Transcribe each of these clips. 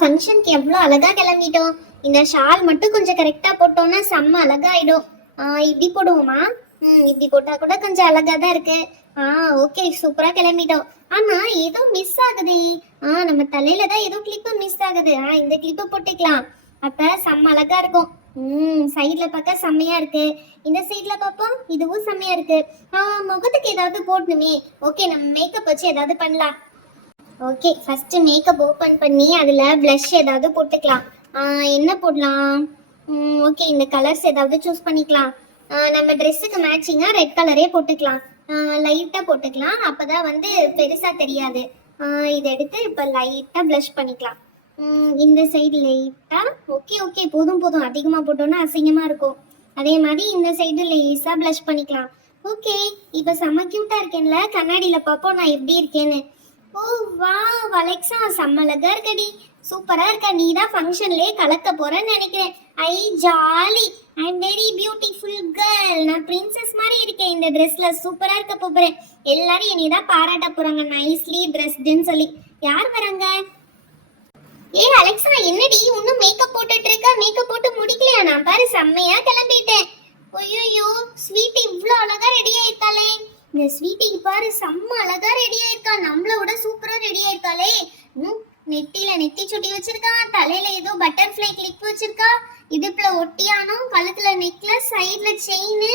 ஃபங்க்ஷனுக்கு எவ்வளோ அழகா கிளம்பிட்டோம். இந்த ஷால் மட்டும் கொஞ்சம் கரெக்டா போட்டோம்னா செம்ம அழகாயிடும். இப்படி போடுவோமா? இப்படி போட்டா கூட கொஞ்சம் அழகா தான் இருக்கு. ஓகே, சூப்பரா கிளம்பிட்டோம். ஆனா ஏதோ மிஸ் ஆகுதே. நம்ம தலையில தான் ஏதோ கிளிப்பு மிஸ் ஆகுது. இந்த கிளிப்பு போட்டுக்கலாம். அப்ப செம்ம அழகா இருக்கும். சைட்ல பார்க்க செம்மையா இருக்கு. இந்த சைட்ல பார்ப்போம், இதுவும் செம்மையா இருக்கு. முகத்துக்கு ஏதாவது போடணுமே. ஓகே, நம்ம மேக்கப் வச்சு ஏதாவது பண்ணலாம். ஓகே, ஃபர்ஸ்ட் மேக்கப் ஓபன் பண்ணி அதுல ப்ளஷ் ஏதாவது போட்டுக்கலாம். என்ன போடலாம்? ஓகே, இந்த கலர்ஸ் ஏதாவது சூஸ் பண்ணிக்கலாம். நம்ம ட்ரெஸ்ஸுக்கு மேட்சிங்கா ரெட் கலரே போட்டுக்கலாம். லைட்டா போட்டுக்கலாம், அப்பதான் வந்து பெருசா தெரியாது. இதை எடுத்து இப்ப லைட்டா ப்ளஷ் பண்ணிக்கலாம். இந்த சைடு லைட்டா. ஓகே ஓகே, போதும் போதும், அதிகமா போட்டோம்னா அசிங்கமா இருக்கும். அதே மாதிரி இந்த சைடு லேசா ப்ளஷ் பண்ணிக்கலாம். ஓகே, இப்ப செம்ம கியூட்டா இருக்கேன்ல. கண்ணாடியில பார்ப்போம் நான் எப்படி இருக்கேன்னு. ஓ வா, அலெக்சா செம்ம அழகா இருக்கடி. சூப்பரா இருக்க. நீ தான் ஃபங்க்ஷன்லயே கலக்க போறேன்னு நினைக்கிறேன். ஐ jolly. I am very beautiful girl. நான் பிரின்சஸ் மாதிரி இருக்கேன் இந்த ட்ரெஸ்ல. சூப்பரா இருக்க போறேன். எல்லாரும் என்னை தான் பாராட்ட போறாங்க, நைஸ்லி ட்ரெஸ்டுன்னு சொல்லி. யார் வராங்க? அலெக்சா, என்னடி இன்னும் மேக்கப் போட்டுட்டு இருக்க? மேக்கப் போட்டு முடிக்கலையா? நான் பாரு செம்மையா கிளம்பிட்டேன். ஐயோ, ஸ்வீட் இவ்வளோ அழகா ரெடி ஆயிருக்காளே. இந்த ஸ்வீட்டிக்கு பாரு செம்ம அழகா ரெடி ஆயிருக்கா. நம்மள விட சூப்பரா ரெடி ஆயிருக்காளே. நெத்தியில நெத்தி சுட்டி வச்சிருக்கா, தலையில ஏதோ பட்டர்ஃப்ளை கிளிப் வச்சிருக்கா, இடுப்புல ஒட்டியானம், கழுத்துல நெக்லஸ், சைடுல செயின்,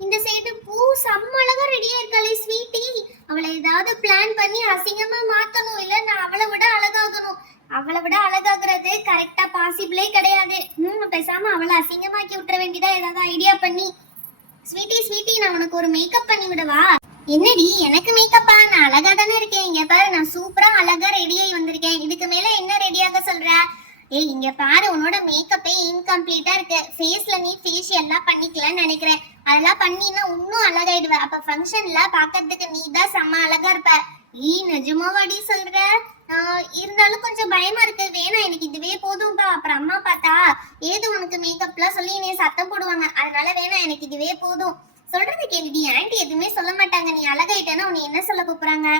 இந்த சைடு பூ. செம்ம அழகா ரெடி ஆயிருக்காளே ஸ்வீட்டி. அவளை ஏதாவது பிளான் பண்ணி அசிங்கமா மாத்தணும், இல்ல நான் அவளை விட அழகாகணும். அவளை விட அழகாகிறது கரெக்டா பாசிபிளே கிடையாது. பேசாம அவளை அசிங்கமாக்கி விட்டுற வேண்டியதா ஏதாவது ஐடியா பண்ணி. ஸ்வீட்டி ஸ்வீட்டி, நான் உனக்கு ஒரு மேக்கப் பண்ணி விடவா? என்னடி எனக்கு மேக்கப்பா? நான் அழகா தானே இருக்கேன். இங்க பாரு, நான் சூப்பரா அழகா ரெடியாகி வந்திருக்கேன். இதுக்கு மேல என்ன ரெடியாக சொல்ற? இங்க பாரு, உன்னோட மேக்கப்பே இன்கம்ப்ளீட்டா இருக்கு. ஃபேஸ்ல நீ ஃபேஷியல்லாம் பண்ணிக்கலாம்னு நினைக்கிறேன். அதெல்லாம் பண்ணினா இன்னும் அழகாயிடுவ. அப்ப ஃபங்க்ஷன்ல பாக்கிறதுக்கு நீ தான் செம்ம அழகா இருப்ப. நிஜமாவாடி சொல்ற? இருந்தாலும் கொஞ்சம் பயமா இருக்கு. வேணாம், எனக்கு இதுவே போதும்பா. அப்புறம் அம்மா பார்த்தா ஏது உனக்கு மேக்கப்லாம் சொல்லி நீ சத்தம் போடுவாங்க. அதனால வேணாம், எனக்கு இதுவே போதும். சொல்றது கேளுடி, ஆன்ட்டி எதுவுமே சொல்ல மாட்டாங்க. நீ அழகாயிட்டேன்னா உன்னை என்ன சொல்ல கூப்பிடுறாங்க?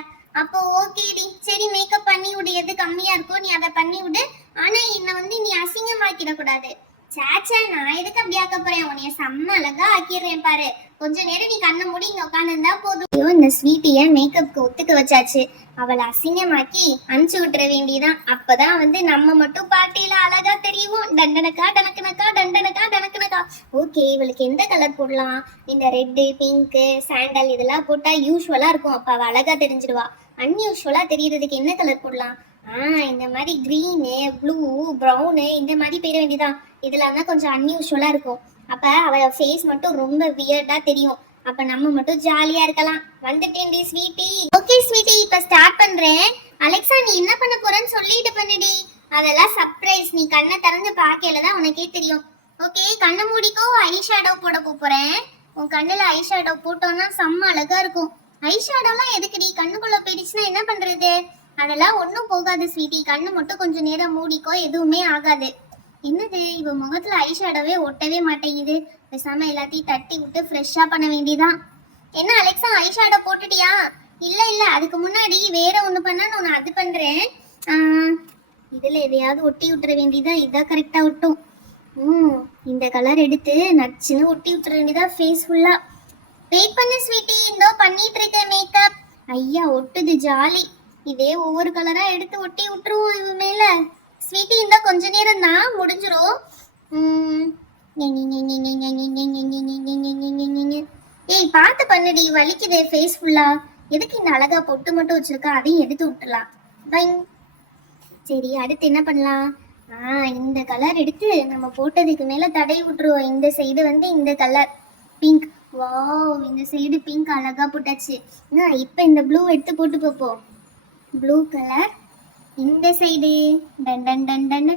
அப்போ ஓகேடி, சரி மேக்கப் பண்ணி விடு. எது கம்மியா இருக்கோ நீ அதை பண்ணி விடு. ஆனா என்னை வந்து நீ அசிங்கமாக்கிட கூடாது. சாச்சா, நான் எதுக்கு அப்படி ஆக்க போறேன்? உன்னைய செம்ம அழகா ஆக்கிடுறேன் பாரு. கொஞ்ச நேரம் நீ கண்ணை மூடி இங்க உட்காந்துருந்தா போதும். ஐயோ, இந்த ஸ்வீட்டிய மேக்கப்க்கு ஒத்துக்க வச்சாச்சு. அவளை அசிங்கமாக்கி அனுப்பிச்சு விட்டுற வேண்டியதான். அப்பதான் வந்து நம்ம மட்டும் பார்ட்டியில அழகா தெரியும். டண்டனக்கா டனக்கனக்கா டண்டனக்கா டனக்கனக்கா. ஓகே, இவளுக்கு எந்த கலர் போடலாம்? இந்த ரெட்டு, பிங்க், சாண்டல் இதெல்லாம் போட்டா யூஸ்வலா இருக்கும். அப்ப அவ அழகா தெரிஞ்சிடுவா. அன்யூஸ்வலா தெரியறதுக்கு என்ன கலர் போடலாம்? இந்த மாதிரி கிரீனு, ப்ளூ, ப்ரௌனு இந்த மாதிரி போயிட வேண்டியதான். இதெல்லாம் தான் கொஞ்சம் அன்யூஸ்வலா இருக்கும். அப்ப அவ ஃபேஸ் மட்டும் ரொம்ப வியர்டா தெரியும். அப்ப நம்ம மட்டும் ஜாலியா இருக்கலாம். வந்துட்டேன்டி ஸ்வீட்டி. ஓகே ஸ்வீட்டி, இப்ப ஸ்டார்ட் பண்றேன். அலெக்சா, நீ என்ன பண்ண போறன்னு சொல்லிட்டு பண்ணுடி. அதெல்லாம் சர்ப்ரைஸ். நீ கண்ணை திறந்து பார்க்கல தான் உனக்கே தெரியும். ஓகே, கண்ணை மூடிக்கோ. ஐ ஷேடோ போட போறேன். உன் கண்ணுல ஐ ஷேடோ போட்டோம்னா செம்ம அழகா இருக்கும். ஐ ஷேடோலாம் எதுக்குடி? கண்ணுக்குள்ள போயிடுச்சுன்னா என்ன பண்றது? அதெல்லாம் ஒன்றும் போகாது ஸ்வீட்டி. கண்ணு மட்டும் கொஞ்சம் நேரம் மூடிக்கோ, எதுவுமே ஆகாது. என்னது, இவ முகத்துல ஐ ஷேடோவே ஒட்டவே மாட்டேங்குது. பேசாம எல்லாத்தையும் தட்டி விட்டு ஃப்ரெஷ்ஷா பண்ண வேண்டியதான். என்ன அலெக்சா, ஐ ஷேடோ போட்டுட்டியா? இல்ல இல்ல, அதுக்கு முன்னாடி வேற ஒண்ணு பண்ணா நான் அது பண்றேன். இதுல எதையாவது ஒட்டி விட்டுற வேண்டியதா. இதான் கரெக்டா ஒட்டும். இந்த கலர் எடுத்து நச்சுன்னு ஒட்டி விட்டுற வேண்டியதா ஃபேஸ் ஃபுல்லா. வெயிட் பண்ணு ஸ்வீட்டி, இதோ பண்ணிட்டு இருக்கேன் மேக்கப். ஐயா, ஒட்டுது ஜாலி. இதே ஒவ்வொரு கலரா எடுத்து ஒட்டி விட்டுருவோம் இவ மேல. ஸ்வீட்டி, இந்த கொஞ்ச நேரம் தான் முடிஞ்சிரும். பார்த்து பண்ணுடி, வலிக்குதே ஃபேஸ் ஃபுல்லா. எதுக்கு இந்த அழகா பொட்டு மட்டும் வச்சிருக்கா? அதையும் எடுத்து விட்டுலாம். சரி, அடுத்து என்ன பண்ணலாம்? இந்த கலர் எடுத்து நம்ம போட்டதுக்கு மேல தடவி விட்டுருவோம். இந்த சைடு வந்து இந்த கலர் பிங்க். வாவ், இந்த சைடு பிங்க் அழகா போட்டாச்சு. இப்ப இந்த ப்ளூ எடுத்து போட்டு பார்ப்போம். ப்ளூ கலர் இந்த side. Done done done done.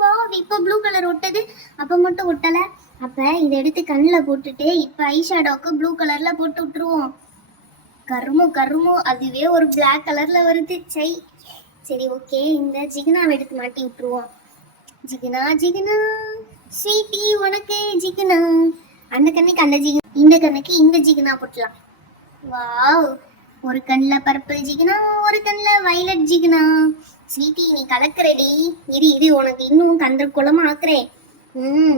Wow, இப்ப ப்ளூ கலர் ஒட்டது. அப்ப மட்டும் ஒட்டல. அப்ப இதை எடுத்து கண்ணில் போட்டுட்டு இப்ப ஐ ஷேடோக்கு ப்ளூ கலர்ல போட்டு விட்டுருவோம். கருமோ கருமோ, அதுவே ஒரு பிளாக் கலர்ல வருது. சரி ஓகே, இந்த ஜிகினாவை எடுத்து மாட்டி விட்டுருவோம். ஜிகினா ஜிகினா, ஸ்வீட்டி உனக்கு ஜிகினா. அந்த கண்ணுக்கு அந்த ஜிகினா, இந்த கண்ணுக்கு இந்த ஜிகினா போட்டலாம். வாவ், ஒரு கண்ணுல பர்பிள் ஜிகினா, ஒரு கண்ணுல வயலட் ஜிகினா. ஸ்வீட்டி நீ கலக்குறடி. இரு இரு, உனக்கு இன்னும் கந்த குளமா ஆக்குறேன்.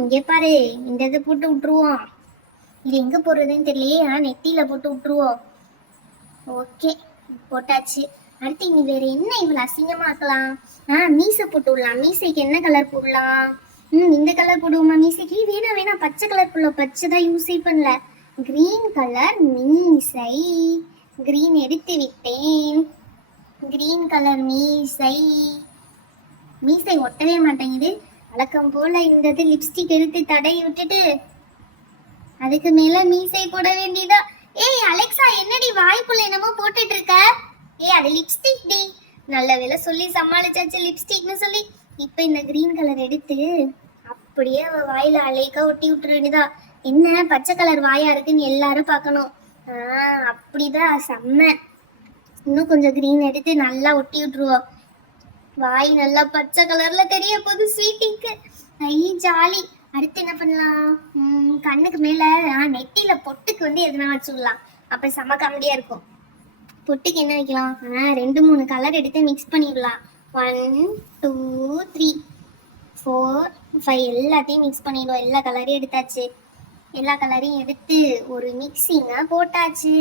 இங்கே பாரு, இந்த இதை போட்டு விட்டுருவோம். இது எங்க போடுறதுன்னு தெரியலையே. நெத்தியில போட்டு விட்டுருவோம். ஓகே, போட்டாச்சு. அடுத்து இனி வேற என்ன இவ்வளவு அசிங்கமா ஆக்கலாம்? மீசை போட்டு விடலாம். மீசைக்கு என்ன கலர் போடலாம்? இந்த கலர் போடுவோமா மீசைக்கு? வேணாம் வேணாம், பச்சை கலர் போடலாம். பச்சை தான் யூஸே பண்ணல. கிரீன் கலர் மீசை. கிரீன் எடுத்து விட்டேன். கிரீன் கலர் மீசை. மீசை ஒட்டவே மாட்டேங்குது. வழக்கம் போல இந்த லிப்ஸ்டிக் எடுத்து தடவி விட்டுட்டு அதுக்கு மேல மீசை போட வேண்டியதா. ஏய் அலெக்சா, என்னடி வாய்க்குள்ள என்னமோ போட்டுட்டு இருக்க? அது லிப்ஸ்டிக் டி. நல்ல வேலை சொல்லி சமாளிச்சாச்சு, லிப்ஸ்டிக்னு சொல்லி. இப்ப இந்த கிரீன் கலர் எடுத்து அப்படியே அவ வாயில அலைக்கா ஒட்டி விட்டுற வேண்டியதா. என்ன பச்சை கலர் வாயா இருக்குன்னு எல்லாரும் பார்க்கணும். அப்படிதான் செம்ம. இன்னும் கொஞ்சம் கிரீன் எடுத்து நல்லா ஒட்டி விட்டுருவோம். வாய் நல்லா பச்சை கலர்ல தெரிய போகுது ஸ்வீட்டிக்கு. ஜாலி. அடுத்து என்ன பண்ணலாம்? கண்ணுக்கு மேல நெத்தியில பொட்டுக்கு எதுனா வச்சுடலாம். அப்ப செம காமெடியா இருக்கும். பொட்டுக்கு என்ன வைக்கலாம்? 2-3 கலர் எடுத்து மிக்ஸ் பண்ணிடலாம். 1 2 3 4 5 எல்லாத்தையும் மிக்ஸ் பண்ணிடுவோம். எல்லா கலரையும் எடுத்தாச்சு. எல்லா கலரையும் எடுத்து ஒரு மிக்சிங்க போட்டாச்சு.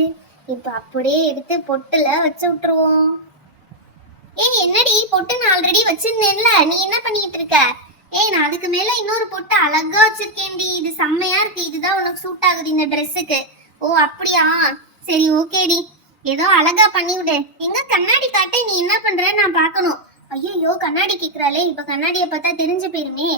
இப்ப அப்படியே எடுத்து பொட்டுல வச்சு விட்டுருவோம். என்னடி, பொட்டு நான் ஆல்ரெடி வச்சிருந்தேன்ல, நீ என்ன பண்ணிட்டு இருக்க? நான் அதுக்கு மேல இன்னொரு பொட்டு அழகா வச்சிருக்கேன்டி. இது செம்மையா இருக்கு. இதுதான் உனக்கு சூட் ஆகுது இந்த ட்ரெஸ்ஸுக்கு. ஓ அப்படியா, சரி ஓகேடி. ஏதோ அழகா பண்ணி விடு. எங்க கண்ணாடி காட்டு, நீ என்ன பண்ற நான் பார்க்கணும். ஐயோ கண்ணாடி கேக்குறாளே. இப்ப கண்ணாடியை பார்த்தா தெரிஞ்சு போயிருமே.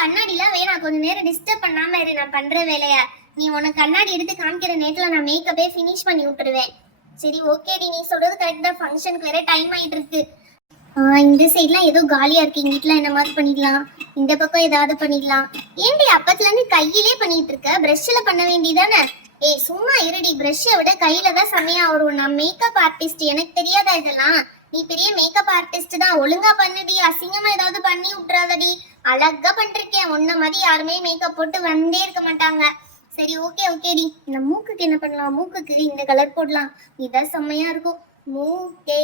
கண்ணாடிலாம் வேணாம், கொஞ்ச நேரம் டிஸ்டர்ப் பண்ணாம இரு. நான் பண்ற வேலைய நீ உனக்கு கண்ணாடி எடுத்து காமிக்கிற நேரத்துல நான் மேக்கப்பே ஃபினிஷ் பண்ணி விட்டுருவேன். சரி ஓகேடி, நீ சொல்றது கரெக்ட் தான். ஃபங்க்ஷனுக்கு வேற டைம் ஆயிட்டு இருக்கு. இந்த சைட்லாம் ஏதோ காலியா இருக்கு. இங்க வீட்டுல என்ன மாதிரி பண்ணிடலாம். இந்த பக்கம் ஏதாவது பண்ணிடலாம். ஏன்டி அப்பத்துல இருந்து கையிலே பண்ணிட்டு இருக்க? பிரஷ்ல பண்ண வேண்டியதானே? சும்மா இருடி. பிரஷ்ஷை விட கையில தான் செமையா வரும். நான் மேக்கப் ஆர்டிஸ்ட், எனக்கு தெரியாதா இதெல்லாம்? நீ பெரிய மேக்கப் ஆர்டிஸ்ட் தான். ஒழுங்கா பண்ணுடி. அசிங்கமா ஏதாவது பண்ணி விட்டுறாதடி. அழகா பண்ணிருக்கேன். உன்ன மாதிரி யாருமே மேக்கப் போட்டு வந்தே இருக்க மாட்டாங்க. சரி ஓகே ஓகேடி. இந்த மூக்குக்கு என்ன பண்ணலாம்? மூக்குக்கு இந்த கலர் போடலாம். இதான் செம்மையா இருக்கும். மூக்கே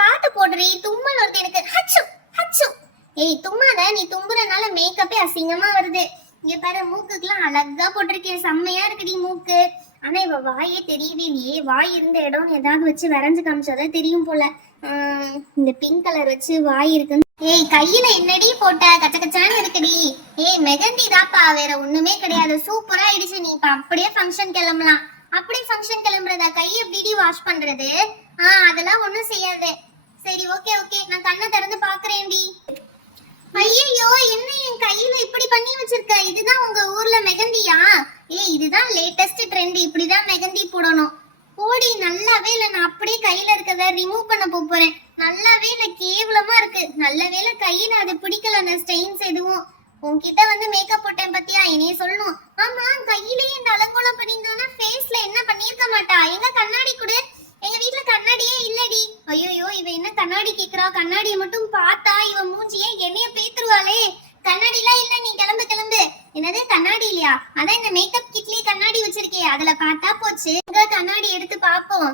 பாத்து போடுறீ. தும்மல் வருது எனக்கு. ஹச்சு ஹச்சு. தும்மாத. நீ தும்புறனால மேக்கப்பே அசிங்கமா வருது. இங்க பாரு, மூக்குக்குலாம் அழகா போட்டிருக்கேன். செம்மையா இருக்குடி மூக்கு. ஆனா இவ வாயே தெரியவே இல்லையே. வாய் இருந்த இடம் ஏதாவது வச்சு வரைஞ்சு காமிச்சாதான் தெரியும் போல. இந்த பிங்க் கலர் வச்சு வாய் இருக்குன்னு. கையில என்னடி போட்ட? கச்ச கச்சான்னு இருக்குடி. மெகந்தி தாப்பா, வேற ஒண்ணுமே கிடையாது. சூப்பரா ஆயிடுச்சு. நீ இப்ப அப்படியே ஃபங்க்ஷன் கிளம்பலாம். அப்படியே ஃபங்க்ஷன் கிளம்புறதா? கை எப்படி வாஷ் பண்றது? அதெல்லாம் ஒண்ணும் செய்யாது. சரி ஓகே ஓகே, நான் கண்ணை திறந்து பாக்குறேன்டி. ஐயோ, என்ன என் கையில இப்படி பண்ணி வச்சிருக்க? இதுதான் உங்க ஊர்ல மெகந்தியா? இதுதான் லேட்டஸ்ட் ட்ரெண்ட். இப்படிதான் மெகந்தி போடணும். போடி. நல்லாவே இல்ல. நான் அப்படியே கையில இருக்கத ரிமூவ் பண்ண போறேன். நல்லாவே இல்ல, கேவலமா இருக்கு. நல்ல வேளை கையில அது பிடிக்கல, அந்த ஸ்டெயின்ஸ் எதுவும். உன்கிட்ட மேக்கப் போட்டேன் பத்தியா? என்னைய சொல்லணும். ஆமா, கையிலேயே இந்த அலங்கோலம் பண்ணிருந்தோம்னா ஃபேஸ்ல என்ன பண்ணிருக்க மாட்டா? எங்க கண்ணாடி கொடு. எங்க வீட்ல கண்ணாடியே இல்லடி. ஐயோ, இவ என்ன கண்ணாடி கேக்குறா? கண்ணாடியை மட்டும் பார்த்தா இவ மூஞ்சியே என்னைய பேத்துருவாளே. கண்ணாடிலாம் இல்ல, நீ கிளம்பு கிளம்பு. என்னது கண்ணாடி இல்லையா? அதான் இந்த மேக்கப் கிட்லயே கண்ணாடி வச்சிருக்கே, அதுல பார்த்தா போச்சு. கண்ணாடி எடுத்து பாப்போம்.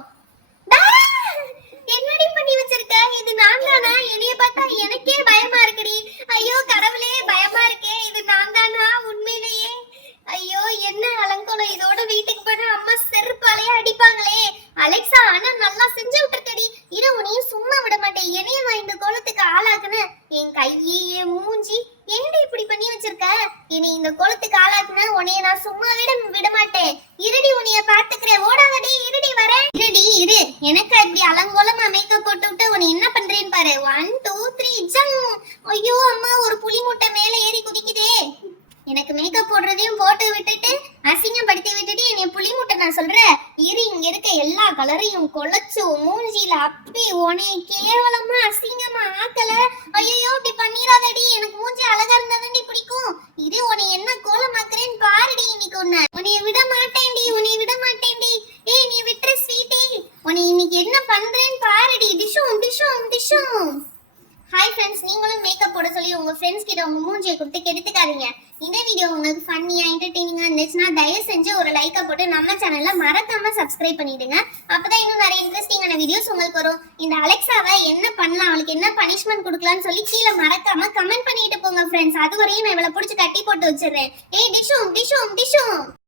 என்னடி பண்ணி வச்சிருக்க? இது நான் தானா? என்னைய பார்த்தா எனக்கே பயமா இருக்குடி. ஐயோ கடவுளே, பயமா இருக்கே. இது நான் தானா உண்மையிலேயே? ஐயோ என்ன அலங்கோலம். இதோட வீட்டுக்கு போனா அம்மா செருப்பாலேயே அடிப்பாங்களே. அலெக்சா, ஆனா நல்லா செஞ்சு விட்டுருக்கடி. இரு, உன்னையும் சும்மா விட மாட்டேன். என்னையவா இந்த கோலத்துக்கு ஆளாக்குன்னு? என் கையே, என் மூஞ்சி என்னடி இப்படி பண்ணி வச்சிருக்க? என்னை இந்த கோலத்துக்கு ஆளாக்குன உன்னைய நான் சும்மா விட மாட்டேன். இருடி, உன்னைய பாத்துக்கிறேன். ஓடாதடி. இருடி வரேன். இருடி இரு. எனக்கு இப்படி அலங்கோலமா மேக்கப் போட்டு விட்டு உன்னை என்ன பண்றேன்னு பாரு. 1 2 3 ஜம். ஐயோ அம்மா, ஒரு புலி மூட்டை மேல ஏறி குதிக்குதே. எனக்கு மேக்கப் போடுறதையும் போட்டு விட்டுட்டு அசிங்கப்படுத்தி விட்டுட்டு என்னை புலி மூட்டை நான் சொல்றேன். இரு, இங்க இருக்க எல்லா கலரையும் கொலைச்சு மூஞ்சியில அப்படி உன்னை கேவலமா அசிங்கமா ஆக்கல. ஐயோ இப்படி பண்ணிராதடி. எனக்கு மூஞ்சி அழகா இருந்தாதாண்டி பிடிக்கும். இது உன்னை என்ன கோலமாக்குறேன்னு பாருடி. இன்னைக்கு உன்னைய விட மாட்டேன்டி. உன்னைய விட மாட்டேன்டி. நீ விட்டுற ஸ்வீட்டே. உன்னை இன்னைக்கு என்ன பண்றேன்னு பாருடி. டிஷும் டிஷும் டிஷும். ஹாய் ஃப்ரெண்ட்ஸ், நீங்களும் மேக்கப் போட சொல்லி உங்க ஃப்ரெண்ட்ஸ் கிட்ட உங்க மூஞ்சியை கொடுத்து கெடுத்துக்காதீங்க. இந்த வீடியோ உங்களுக்கு ஃபன்னியா என்டர்டெய்னிங்கா இருந்துச்சுன்னா தயவு செஞ்சு ஒரு லைக்கை போட்டு நம்ம சேனல்ல மறக்காம சப்ஸ்கிரைப் பண்ணிடுங்க. அப்பதான் இன்னும் நிறைய இன்ட்ரெஸ்டிங்கான வீடியோஸ் உங்களுக்கு வரும். இந்த அலெக்சாவை என்ன பண்ணலாம், அவளுக்கு என்ன பனிஷ்மெண்ட் கொடுக்கலாம்னு சொல்லி கீழே மறக்காம கமெண்ட் பண்ணிட்டு போங்க ஃப்ரெண்ட்ஸ். அது வரையும் நான் இவளை பிடிச்சி கட்டி போட்டு வச்சிடுறேன். ஏய் டிஷும் டிஷும் டிஷும்.